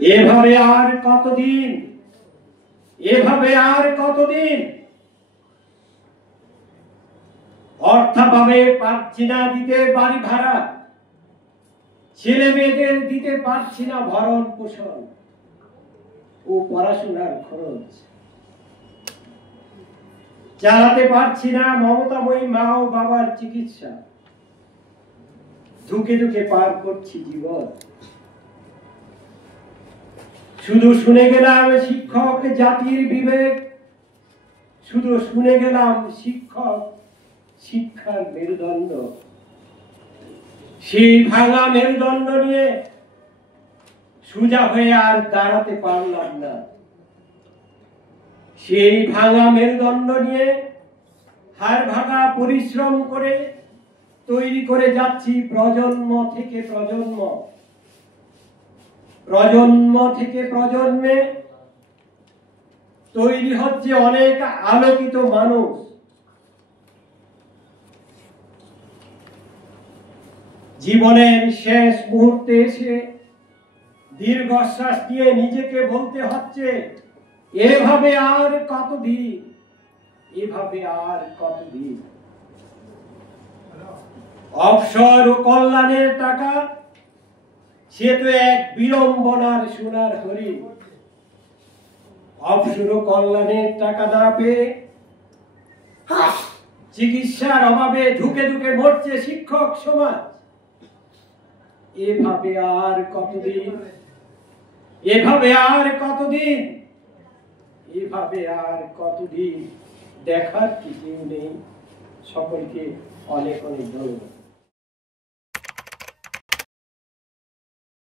এভাবে আর কতদিন, এভাবে আর কতদিন? অর্থাভাবে পারছি না দিতে বাড়ি ভাড়া, ছেলে মেয়েদের দিতে পারছি না ভরণ পোষণ ও পড়াশোনার খরচ, চালাতে পারছি না মমতাময়ী মা ও বাবার চিকিৎসা, ধুকে ধুকে পার করছি জীবন। শুধু শুনে গেলাম শিক্ষক জাতির বিবেক, শুধু শুনে গেলাম শিক্ষক শিক্ষার মেরুদণ্ড। সেই ভাঙা মেরুদণ্ড নিয়ে সোজা হয়ে আর দাঁড়াতে পারলাম না। সেই ভাঙা মেরুদণ্ড নিয়ে হাড় ভাঙা পরিশ্রম করে তৈরি করে যাচ্ছি প্রজন্ম থেকে প্রজন্ম, প্রজন্ম থেকে প্রজন্মে তৈরি হচ্ছে অনেক আলোকিত মানুষ। জীবনের শেষ মুহূর্তে এসে দীর্ঘশ্বাস দিয়ে নিজেকে বলতে হচ্ছে, এভাবে আর কতদিন, এভাবে আর কতদিন। অবসর ও কল্যাণের টাকা সে তো এক বিড়ম্বনার সোনার হরিণ। অবসর ও কল্যাণের টাকা না পেয়ে চিকিৎসার অভাবে ধুকে ধুকে মরছে শিক্ষক সমাজ। এভাবে আর কতদিন, এভাবে আর কতদিন, এভাবে আর কতদিন। দেখার কি কেউ নেই। সকলকে অনেক অনেক ধন্যবাদ।